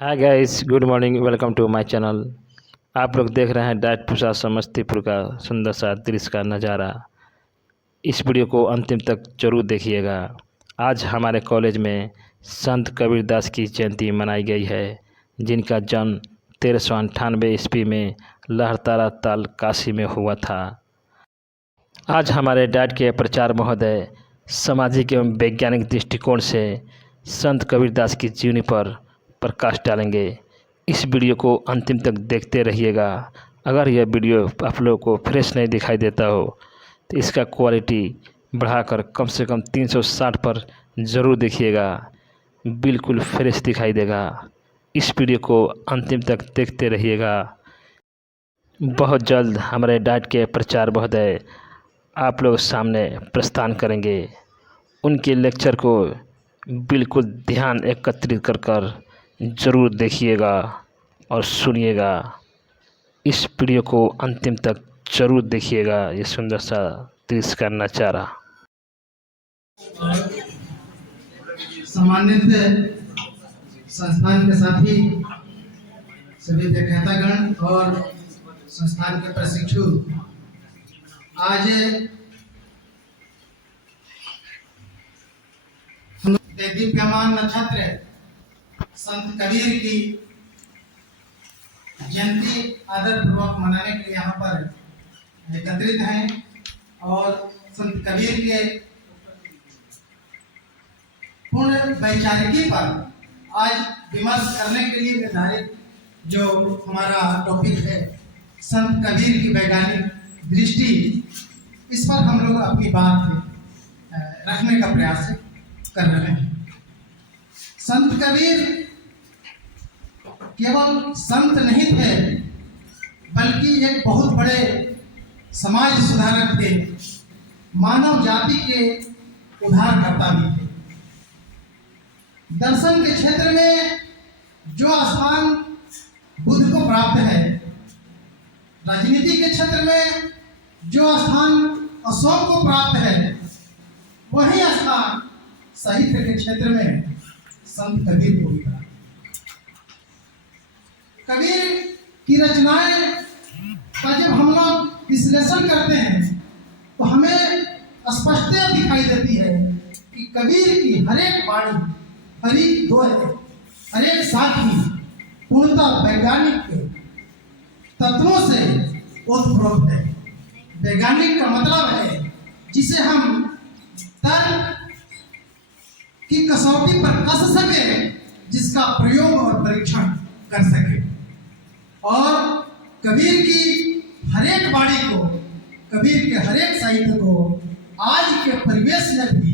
Hi guys, good morning. Welcome to my channel. आप लोग देख रहे हैं डाइट पूसा समस्तीपुर का सुंदर सा दृश्य का नज़ारा। इस वीडियो को अंतिम तक जरूर देखिएगा। आज हमारे कॉलेज में संत कबीरदास की जयंती मनाई गई है, जिनका जन्म 1398 ईस्वी में लहरतारा ताल काशी में हुआ था। आज हमारे डाइट के प्रचार महोदय सामाजिक एवं वैज्ञानिक दृष्टिकोण से संत कबीरदास की जीवनी पर प्रकाश डालेंगे। इस वीडियो को अंतिम तक देखते रहिएगा। अगर यह वीडियो आप लोगों को फ्रेश नहीं दिखाई देता हो तो इसका क्वालिटी बढ़ाकर कम से कम 360 पर ज़रूर देखिएगा, बिल्कुल फ्रेश दिखाई देगा। इस वीडियो को अंतिम तक देखते रहिएगा। बहुत जल्द हमारे डाइट के प्रचार महोदय आप लोग सामने प्रस्थान करेंगे। उनके लेक्चर को बिल्कुल ध्यान एकत्रित कर ज़रूर देखिएगा और सुनिएगा। इस वीडियो को अंतिम तक ज़रूर देखिएगा। ये सुंदर सा दृश्य का नज़ारा। सम्मानित संस्थान के साथी, सभी व्याख्यातागण और संस्थान के प्रशिक्षु, आज दीप्यमान नक्षत्र संत कबीर की जयंती आदर पूर्वक मनाने के लिए यहाँ पर एकत्रित हैं और संत कबीर के पूर्ण वैचारिकी पर आज विमर्श करने के लिए निर्धारित जो हमारा टॉपिक है संत कबीर की वैज्ञानिक दृष्टि, इस पर हम लोग अपनी बात रखने का प्रयास कर रहे हैं। संत कबीर केवल संत नहीं थे, बल्कि एक बहुत बड़े समाज सुधारक थे, मानव जाति के उद्धारकर्ता भी थे। दर्शन के क्षेत्र में जो स्थान बुद्ध को प्राप्त है, राजनीति के क्षेत्र में जो स्थान अशोक को प्राप्त है, वही स्थान साहित्य के क्षेत्र में संत कबीर को मिला। कबीर की रचनाएं का जब हम लोग विश्लेषण करते हैं तो हमें स्पष्टता दिखाई देती है कि कबीर की हर एक वाणी, हर एक दोहे, हर एक साखी पूर्णतः वैज्ञानिक तत्वों से ओतप्रोत है। वैज्ञानिक का मतलब है जिसे हम तर्क की कसौटी पर कस सके, जिसका प्रयोग और परीक्षण कर सके। और कबीर की हर एक वाणी को, कबीर के हर एक साहित्य को आज के परिवेश में भी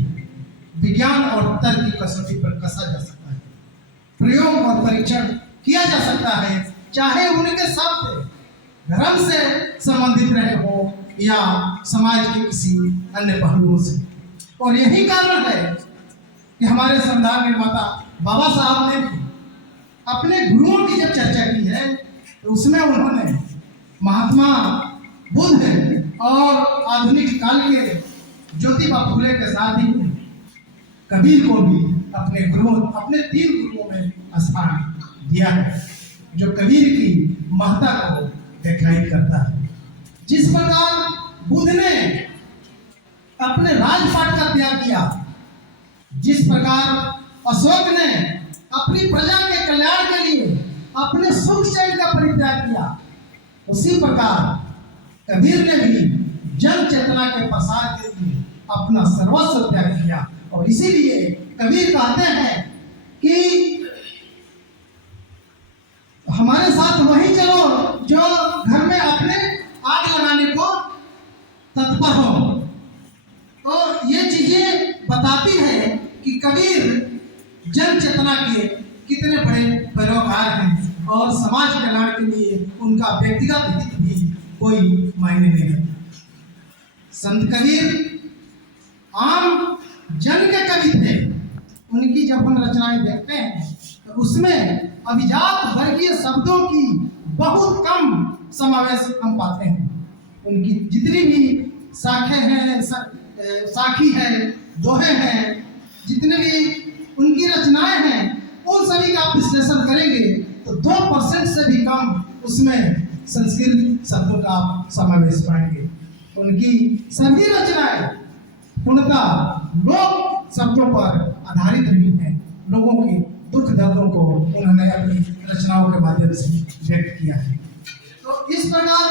विज्ञान और तर्क की कसौटी पर कसा जा सकता है, प्रयोग और परीक्षण किया जा सकता है, चाहे उनके शब्द धर्म से संबंधित रहे हो या समाज के किसी अन्य पहलुओं से। और यही कारण है कि हमारे संविधान निर्माता बाबा साहब ने भी अपने गुरुओं की जब चर्चा की है तो उसमें उन्होंने महात्मा बुद्ध और आधुनिक काल के ज्योतिबा फुले के साथ ही कबीर को भी अपने गुरुओं, अपने 3 गुरुओं में स्थान दिया है, जो कबीर की महत्ता को व्याख्यायित करता है। जिस प्रकार बुद्ध ने अपने राजपाट का त्याग किया, जिस प्रकार अशोक ने अपनी प्रजा के कल्याण के लिए अपने सुख चैन का परित्याग किया, उसी प्रकार कबीर ने भी जन चेतना के प्रसार के लिए अपना सर्वस्व त्याग किया। और इसीलिए कबीर कहते हैं कि हमारे साथ वही चलो जो घर में अपने आग लगाने को तत्पर हो। तो ये चीजें बताती है कि कबीर जन चेतना के कितने बड़े पैरोकार हैं और समाज कल्याण के लिए उनका व्यक्तिगत हित भी कोई मायने नहीं रखता। संत कबीर आम जन के कवि थे। उनकी जब हम रचनाएं देखते हैं तो उसमें अभिजात वर्गीय शब्दों की बहुत कम समावेश हम पाते हैं। उनकी जितनी भी शाखें हैं, साखी है, दोहे हैं, जितने भी उनकी रचनाएं हैं, उन सभी का आप विश्लेषण करेंगे तो 2% से भी कम उसमें संस्कृत शब्दों का आप समावेश पाएंगे। उनकी सभी रचनाएं पूर्णतः लोक शब्दों पर आधारित रही हैं। लोगों के दुख दर्दों को उन्होंने अपनी रचनाओं के माध्यम से व्यक्त किया है। तो इस प्रकार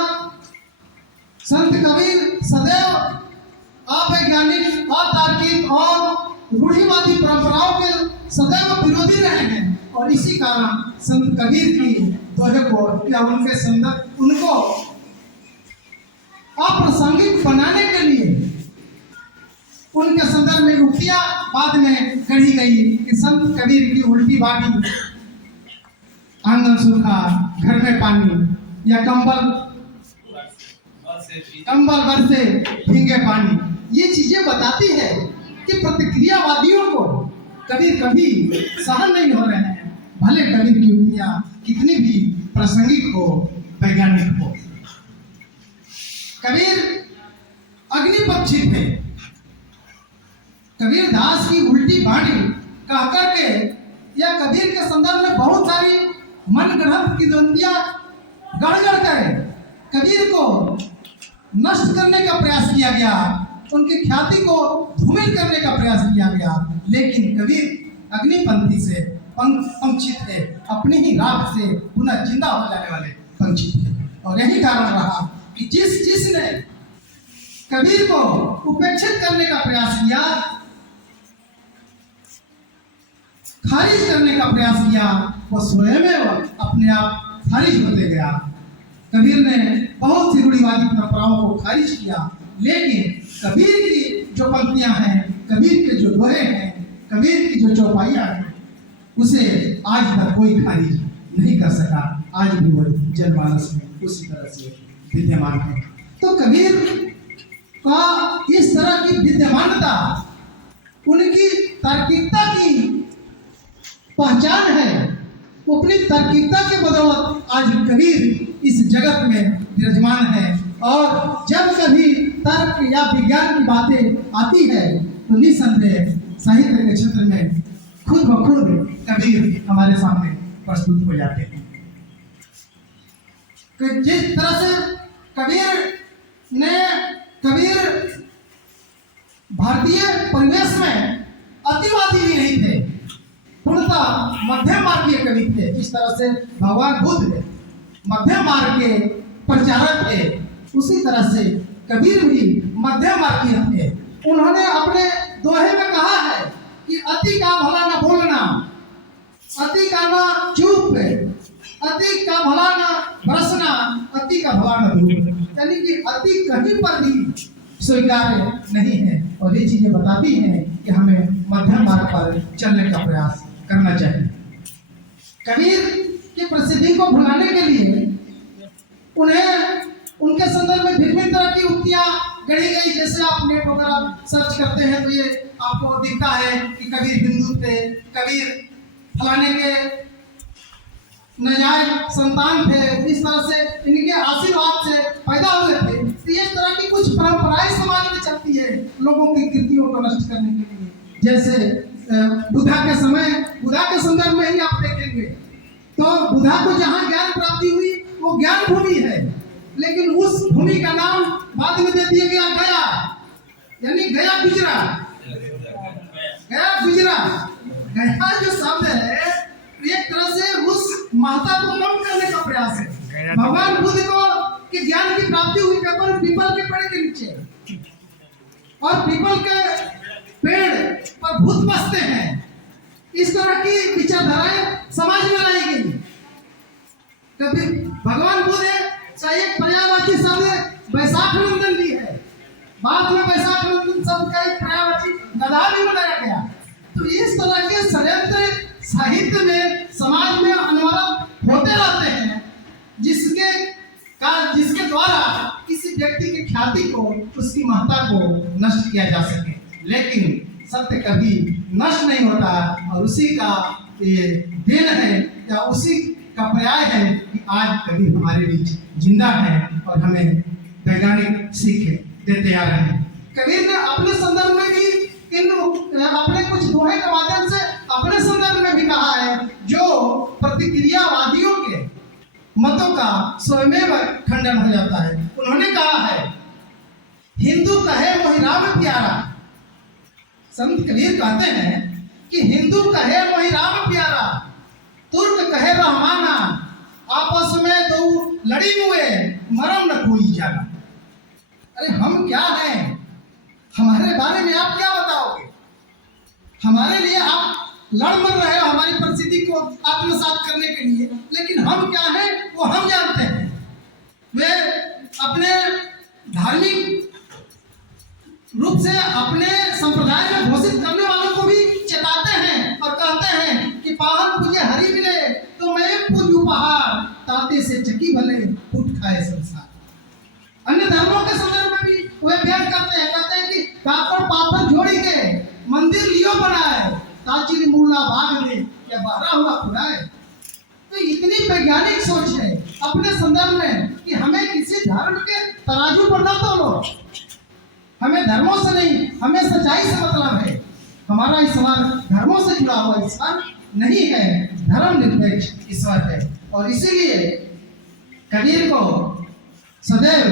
संत कबीर सदैव अवैज्ञानिक, अतार्किक और रूढ़िवादी परंपराओं के सदैव विरोधी रहे हैं और इसी कारण संत कबीर की दोहे को या उनके संदर्भ उनको अप्रासंगिक बनाने के लिए उनके संदर्भ में उक्तियां बाद में गढ़ी गई कि संत कबीर की उल्टी बाड़ी, आंगन सूखा घर में पानी, या कंबल बरसे भीगे पानी। ये चीजें बताती है कि प्रतिक्रियावादियों को कबीर कभी सहन नहीं हो रहे हैं, भले कबीर की उक्तियां कितनी भी प्रासंगिक हो, वैज्ञानिक हो। कबीर अग्निपक्षी थे। कबीर दास की उल्टी बाणी कह करके या कबीर के संदर्भ में बहुत सारी मनगढ़ंत किंवदंतियां गढ़ कर कबीर को नष्ट करने का प्रयास किया गया, उनकी ख्याति को धूमिल करने का प्रयास किया गया। लेकिन कबीर अग्निपंथी से पंछी थे, अपनी ही राख से पुनः जिंदा हो जाने वाले पंछी थे। और यही कारण रहा कि जिसने कबीर को उपेक्षित करने का प्रयास किया, खारिज करने का प्रयास किया, वो स्वयं अपने आप खारिज होते गया। कबीर ने बहुत सी रूढ़िवादी परंपराओं को खारिज किया, लेकिन कबीर की जो पंक्तियां हैं, कबीर के जो दोहे हैं, कबीर की जो चौपाइयां हैं, उसे आज तक कोई खारिज नहीं कर सका। आज भी वो जनमानस में उसी तरह से विद्यमान है। तो कबीर का इस तरह की विद्यमानता उनकी तार्किकता की पहचान है। अपनी तार्किकता के बदौलत आज कबीर इस जगत में विराजमान है। और जब कभी तर्क या विज्ञान की बातें आती है तो निसंदेह साहित्य के क्षेत्र में खुद ब खुद कबीर हमारे सामने प्रस्तुत हो जाते हैं। कि जिस तरह से कबीर भारतीय परिवेश में अतिवादी भी नहीं थे, पूर्णतः मध्यम मार्गीय कवि थे। जिस तरह से भगवान बुद्ध मध्यम मार्ग के प्रचारक थे, उसी तरह से कबीर भी मध्यम मार्गीय थे। उन्होंने अपने दोहे में कहा है कि अति का भला न बोलना, अति का न चुप, अति का भला न बरसना, अति का भला न धूप। यानी कि अति कहीं पर भी स्वीकार्य नहीं है। और ये चीजें बताती हैं कि हमें मध्यम मार्ग पर चलने का प्रयास करना चाहिए। कबीर की प्रसिद्धि को भुलाने के लिए उन्हें उनके संदर्भ में भिन्न तरह की उक्तियां गढ़ी गई। जैसे आप नेट वगैरह सर्च करते हैं तो ये आपको दिखता है कि कबीर हिंदू थे, कबीर फलाने के नजायज संतान थे, इस तरह से इनके आशीर्वाद से पैदा हुए थे। तो इस तरह की कुछ परंपराएं समाज में चलती है लोगों की कृतियों को नष्ट करने के लिए। जैसे बुद्धा के संदर्भ में ही आप देखेंगे तो बुद्धा को जहाँ ज्ञान प्राप्ति हुई वो ज्ञान भूमि है, लेकिन उस भूमि का नाम बाद में दे दिया गया गया, यानी गया गुजरा। गया जो शब्द है एक तरह से उस महत्ता को कम करने का प्रयास है। भगवान बुद्ध को कि ज्ञान की प्राप्ति हुई पीपल के पेड़ के नीचे, और पीपल के पेड़ पर भूत बसते हैं। इस तरह की विचारधाराएं समाज में लाई गई। कभी भगवान बुद्ध चाहे एक पर्यायवाची शब्द वैशाख नंदन भी है, बाद में वैशाख नंदन शब्द का एक पर्यायवाची गधा भी बनाया गया। तो इस तरह के षड्यंत्र साहित्य में समाज में अनवरत होते रहते हैं, जिसके द्वारा किसी व्यक्ति की ख्याति को, उसकी महत्ता को नष्ट किया जा सके। लेकिन सत्य कभी नष्ट नहीं होता, और उसी का ये देन है या उसी का पर्याय है कि आज कबीर हमारे बीच जिंदा है और हमें वैज्ञानिक सीख देते आ रहे हैं। कबीर ने अपने संदर्भ में भी अपने कुछ दोहे के माध्यम से अपने संदर्भ में भी कहा है, जो प्रतिक्रियावादियों के मतों का स्वयमेव खंडन हो जाता है। उन्होंने कहा है, हिंदू कहे मोहि राम प्यारा। संत कबीर कहते हैं कि हिंदू कहे मोहि राम प्यारा, तुर्क कहे रहमाना, आपस में दो लड़ी हुए मरम न कोई जाना। अरे हम क्या हैं? हमारे बारे में आप क्या बताओगे? हमारे लिए आप लड़ मर रहे हो हमारी परिस्थिति को आत्मसात करने के लिए, लेकिन हम क्या हैं वो हम जानते हैं। वे अपने धार्मिक रूप से अपने संप्रदाय में घोषित करने वालों को भी चेताते हैं और कहते हैं कि पावन पूजे हरि मिले तो मैं पूज उपहार, ताते से चकी भले फूट खाए संसार। अन्य धर्मों के संदर्भ में भी वे व्यक्त कहते हैं कि कापड़ पापड़ जोड़ी के मंदिर लियो बनाए, ताचिरी मूला भाग दे या बारह हुआ खुदाए। तो इतनी वैज्ञानिक सोच है अपने संदर्भ में कि हमें किसी धर्म के तराजू पर न तोलो। हमें धर्मों से नहीं, हमें सच्चाई से मतलब है। हमारा ईश्वर धर्मों से जुड़ा हुआ ईश्वर नहीं है, धर्मनिरपेक्ष ईश्वर है। और इसीलिए कबीर को सदैव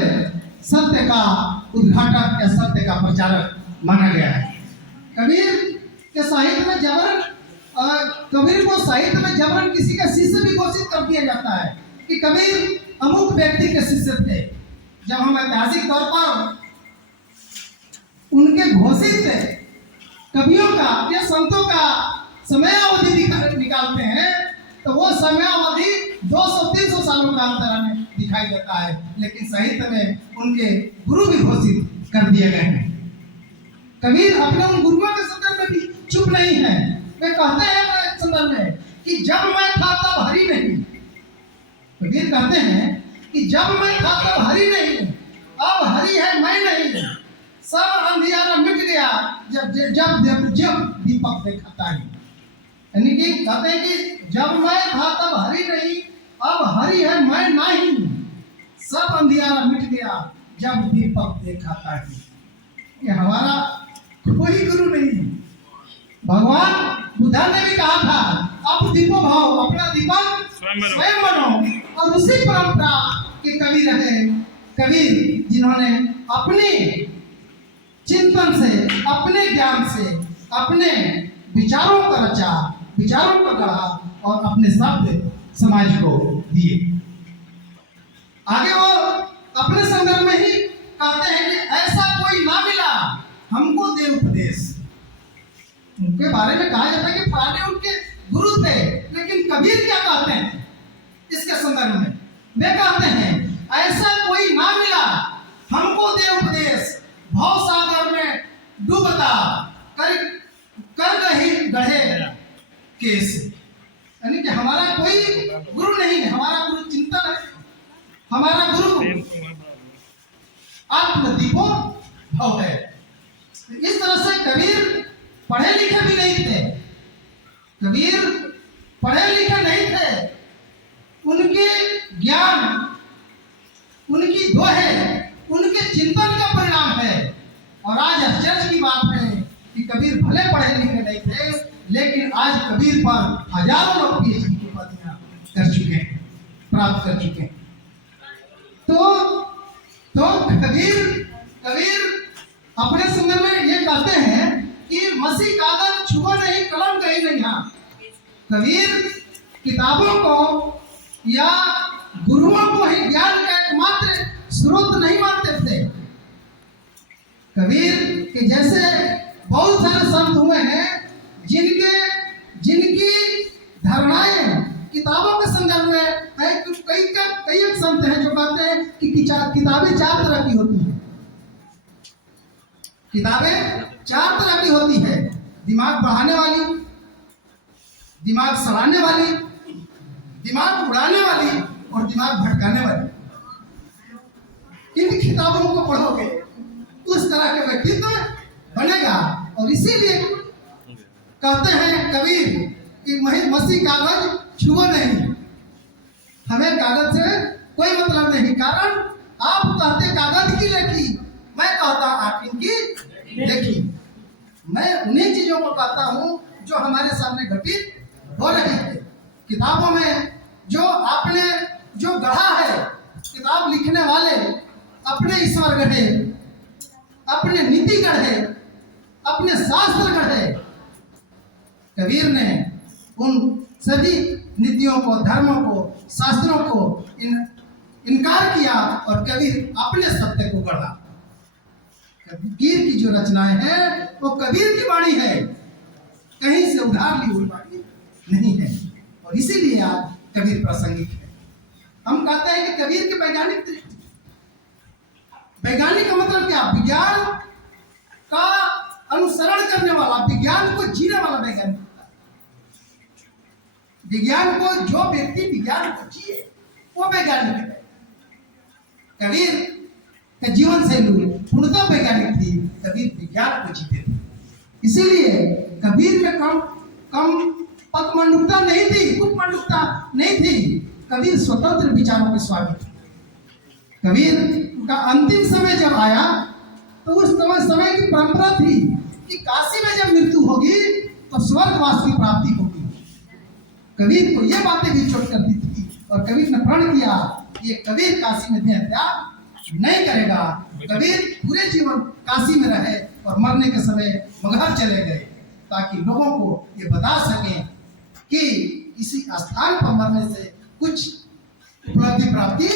सत्य का उद्घाटक या सत्य का प्रचारक माना गया है। कबीर के साहित्य में जबरन कबीर को साहित्य में जबरन किसी का शिष्य भी घोषित कर दिया जाता है कि कबीर अमुक व्यक्ति के शिष्य थे। जब हम ऐतिहासिक तौर पर उनके घोषित कवियों का या संतों का समयावधि निकालते हैं तो वो समयावधि 200-300 सालों का अंतर हमें दिखाई देता है, लेकिन साहित्य में उनके गुरु भी घोषित कर दिए गए हैं। कबीर अपने उन गुरुओं के संदर्भ में भी चुप नहीं है। वे कहते हैं अपने संदर्भ में कि जब मैं था तब हरि नहीं। कबीर कहते हैं कि जब मैं था तब हरि नहीं, अब हरि है मैं नहीं। सब अंधियारा मिट गया जब जब जब जब दीपक देखा तारी। यानी कि कहते हैं कि जब मैं था तब हरि नहीं, अब हरि है मैं नहीं। सब अंधियारा मिट गया जब दीपक देखा तारी। ये हमारा कोई गुरु नहीं। भगवान बुद्धा ने भी कहा था, अब दीपो भाव, अपना दीपक स्वयं बनो। और उसी परंपरा के कबीर रहे, कबीर जिन्होंने अपने चिंतन से, अपने ज्ञान से, अपने विचारों का रचा, विचारों का गढ़ा और अपने शब्द समाज को दिए। आगे वो अपने संदर्भ में ही कहते हैं कि ऐसा कोई ना मिला हमको दे उपदेश। उनके बारे में कहा जाता है कि फलाने उनके गुरु थे, लेकिन कबीर क्या कहते हैं इसके संदर्भ में? वे कहते हैं ऐसा कोई ना मिला हमको दे उपदेश, भव सागर में डूबता कर गही गढ़े केस। यानी कि हमारा कोई गुरु नहीं है, हमारा गुरु चिंतन है, हमारा गुरु आत्मदीपो भव है। इस तरह से कबीर पढ़े लिखे भी नहीं थे। कबीर पढ़े लिखे नहीं थे, उनके ज्ञान, उनकी दोहे, उनके चिंतन का परिणाम है। और आज आश्चर्य की बात है कि कबीर भले पढ़े लिखे नहीं थे, लेकिन आज कबीर पर हजारों लोग पीएचडी की उपाधियां कर चुके हैं, प्राप्त कर चुके हैं। तो कबीर अपने संदर्भ में ये कहते हैं कि मसी कागज छुआ नहीं, कलम गई नहीं। हाँ, कबीर किताबों को या गुरुओं को ही ज्ञान का एकमात्र स्रोत नहीं मानते थे। कबीर के जैसे बहुत सारे संत हुए हैं जिनकी धारणाएं किताबों के संदर्भ में कई एक संत हैं जो कहते हैं कि किताबें 4 तरह की होती हैं। किताबें 4 तरह की होती है, दिमाग बढ़ाने वाली, दिमाग सड़ाने वाली, दिमाग उड़ाने वाली और दिमाग भटकाने वाली। इन किताबों को पढ़ोगे उस तरह का व्यक्तित्व बनेगा। और इसीलिए कहते हैं कबीर कि मसी कागज छुओ नहीं, हमें कागज से कोई मतलब नहीं। कारण आप कहते कागज की लेखी, मैं कहता आखिर की देखी। मैं उन्हीं चीजों को कहता हूँ जो हमारे सामने घटित हो रही है। किताबों में जो आपने जो गढ़ा है, किताब लिखने वाले अपने ईश्वर गढ़े, अपने नीति गढ़े, अपने शास्त्र गढ़े। कबीर ने उन सभी नीतियों को, धर्मों को, शास्त्रों को इनकार किया और कबीर अपने सत्य को गढ़ा। कबीर की जो रचनाएं हैं वो कबीर की वाणी है, कहीं से उधार ली हुई वाणी नहीं है। और इसीलिए आज कबीर प्रासंगिक है। हम कहते हैं कि कबीर की वैज्ञानिक दृष्टि, वैज्ञानिक का मतलब क्या? विज्ञान का अनुसरण करने वाला, विज्ञान को जीने वाला वैज्ञानिक। विज्ञान को जो व्यक्ति विज्ञान को जिए वो वैज्ञानिक है। कबीर का जीवन शैली पूर्णतः वैज्ञानिक थी। कबीर विज्ञान को जीते थे। इसीलिए कबीर में कम पकमंडुकता नहीं थी, कुपमंडुकता नहीं थी। कबीर स्वतंत्र विचारों के स्वामी थे। कबीर का अंतिम समय जब आया तो उस समय की परंपरा थी कि काशी में जब मृत्यु होगी तो स्वर्गवास की प्राप्ति होगी। कबीर को ये बातें भी चोट करती थी और कबीर ने प्रण किया ये कबीर काशी में देह त्याग नहीं करेगा। कबीर पूरे जीवन काशी में रहे और मरने के समय मगहर चले गए ताकि लोगों को ये बता सकें कि इसी स्थान पर मरने से कुछ उपलब्धि प्राप्ति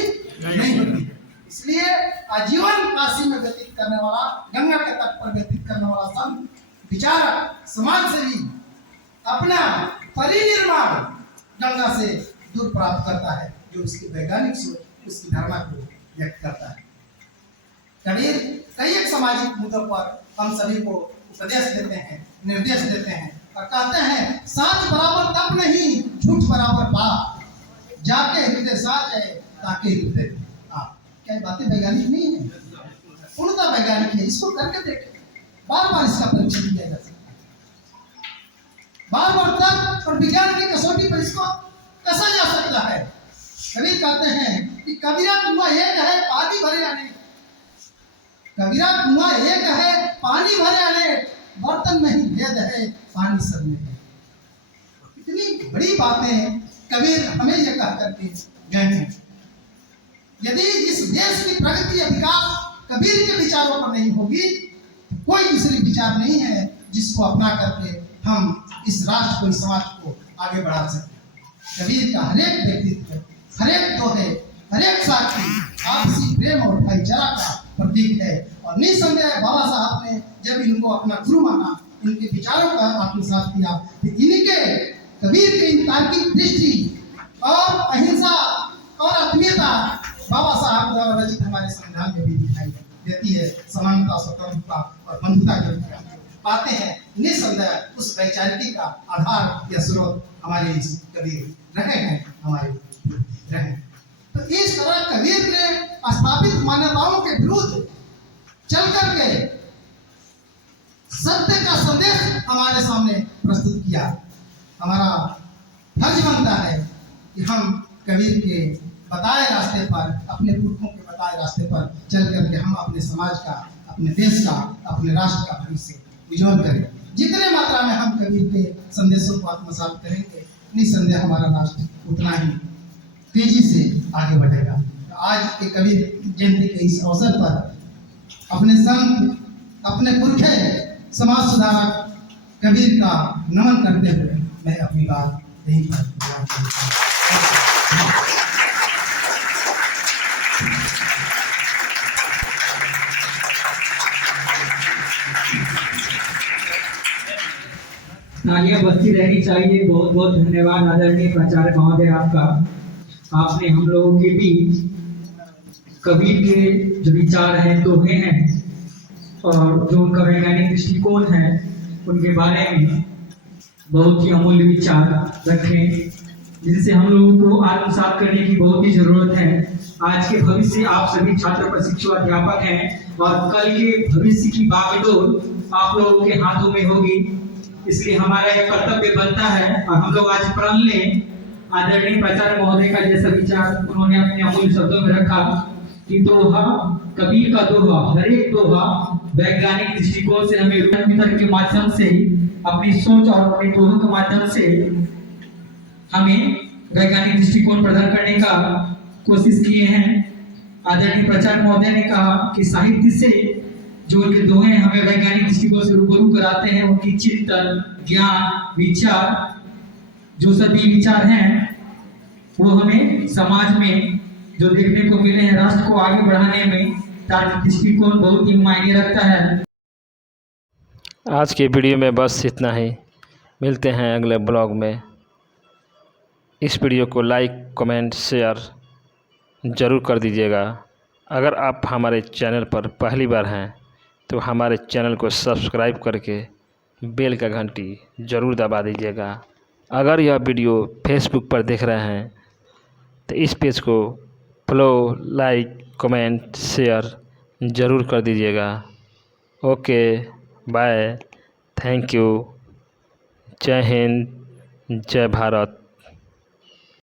नहीं होती। इसलिए आजीवन काशी में व्यतीत करने वाला, गंगा के तट पर व्यतीत करने वाला संत, विचारक, समाजसेवी अपना परिनिर्वाण गंगा से दूर प्राप्त करता है, जो उसकी वैज्ञानिक सोच, उसकी धारणा को व्यक्त करता है। कबीर कई एक सामाजिक मुद्दों पर हम सभी को उपदेश देते हैं, निर्देश देते हैं और कहते हैं साच बराबर तप नहीं, झूठ बराबर पाप, जाके हृदय साच है ताके हृदय आप। क्या बातें वैज्ञानिक नहीं है? पूर्णतः वैज्ञानिक है। इसको करके देखें, बार बार इसका परीक्षण किया जा सकता है, बार बार तर्क और विज्ञान की कसौटी पर इसको कसा जा सकता है। कबीर कहते हैं कि कबीरा कुआं एक है पानी भरे अनेक, कबीरा कुआं एक है पानी भरे अनेक, बर्तन में ही भेद है पानी सब में है। इतनी बड़ी बातें कबीर हमें ये कह करके गए हैं। यदि इस देश की प्रगति या विकास कबीर के विचारों पर नहीं होगी, कोई दूसरी विचार नहीं है जिसको अपना करके हम इस राष्ट्र को, इस समाज को आगे बढ़ा सकते हैं। कबीर का हरेक व्यक्तित्व, हरेक दोहे, हरेक साक्षी आपसी प्रेम और भाईचारा का प्रतीक है। और निसंदेह बाबा साहब ने जब इनको अपना गुरु माना, इनके विचारों का आत्मसात किया, तो इनके कबीर के इन तार्किक दृष्टि और अहिंसा और आत्मीयता बाबा साहब द्वारा रचित हमारे संविधान में भी दिखाई देती है। समानता, स्वतंत्रता और बंधुता के पाते हैं। निसंदेह उस वैचारिकी का आधार या स्रोत हमारे इस कबीर रहे हैं, हमारे रहे। तो इस तरह कबीर ने स्थापित मान्यताओं के विरुद्ध चल करके सत्य का संदेश हमारे सामने प्रस्तुत किया। हमारा फर्ज बनता है कि हम कबीर के बताए रास्ते पर, अपने पुरखों के बताए रास्ते पर चल करके हम अपने समाज का, अपने देश का, अपने राष्ट्र का भविष्य उज्ज्वल करें। जितने मात्रा में हम कबीर के संदेशों को आत्मसात करेंगे, निसंदेह हमारा राष्ट्र उतना ही तेजी से आगे बढ़ेगा। तो आज के कबीर जयंती के इस अवसर पर अपने संत, अपने पुरखे समाज सुधारक कबीर का नमन करते हुए मैं अपनी बात यहीं पर तालियां बजती रहनी चाहिए। बहुत बहुत धन्यवाद आदरणीय प्राचार्य महोदय आपका। आपने हम लोगों के बीच कबीर के जो विचार हैं, दोहे हैं और जो उनका वैज्ञानिक दृष्टिकोण है, उनके बारे में बहुत ही अमूल्य विचार रखे, जिनसे हम लोगों को आत्मसात करने की बहुत ही जरूरत है। आज के भविष्य आप सभी छात्र, प्रशिक्षु, अध्यापक हैं और कल के भविष्य की बागडोर आप लोगों के हाथों में होगी। इसलिए हमारा एक कर्तव्य बनता है और हम लोग आज प्रण लें। आदरणीय प्राचार्य महोदय का जैसा विचार उन्होंने अपने अमूल्य शब्दों में रखा कि दोहा, कबीर का दोहा, हर एक दोहा वैज्ञानिक दृष्टिकोण से हमें मित्र के माध्यम से अपनी सोच और अपने दोनों के माध्यम से हमें वैज्ञानिक दृष्टिकोण प्रदान करने का कोशिश किए हैं। आदरणीय प्राचार्य महोदय ने कहा कि साहित्य से जो ये दोहे हमें वैज्ञानिक दृष्टिकोण से रूबरू कराते हैं, उनकी चिंतन, ज्ञान, विचार, जो सभी विचार हैं वो हमें समाज में जो देखने को मिले हैं, राष्ट्र को आगे बढ़ाने में तार्किक दृष्टिकोण बहुत ही मायने रखता है। आज की वीडियो में बस इतना ही। मिलते हैं अगले ब्लॉग में। इस वीडियो को लाइक, कमेंट, शेयर ज़रूर कर दीजिएगा। अगर आप हमारे चैनल पर पहली बार हैं तो हमारे चैनल को सब्सक्राइब करके बेल का घंटी ज़रूर दबा दीजिएगा। अगर यह वीडियो फेसबुक पर देख रहे हैं तो इस पेज को फॉलो, लाइक, कमेंट, शेयर ज़रूर कर दीजिएगा। Okay, bye, thank you. Jai Hind, जय भारत।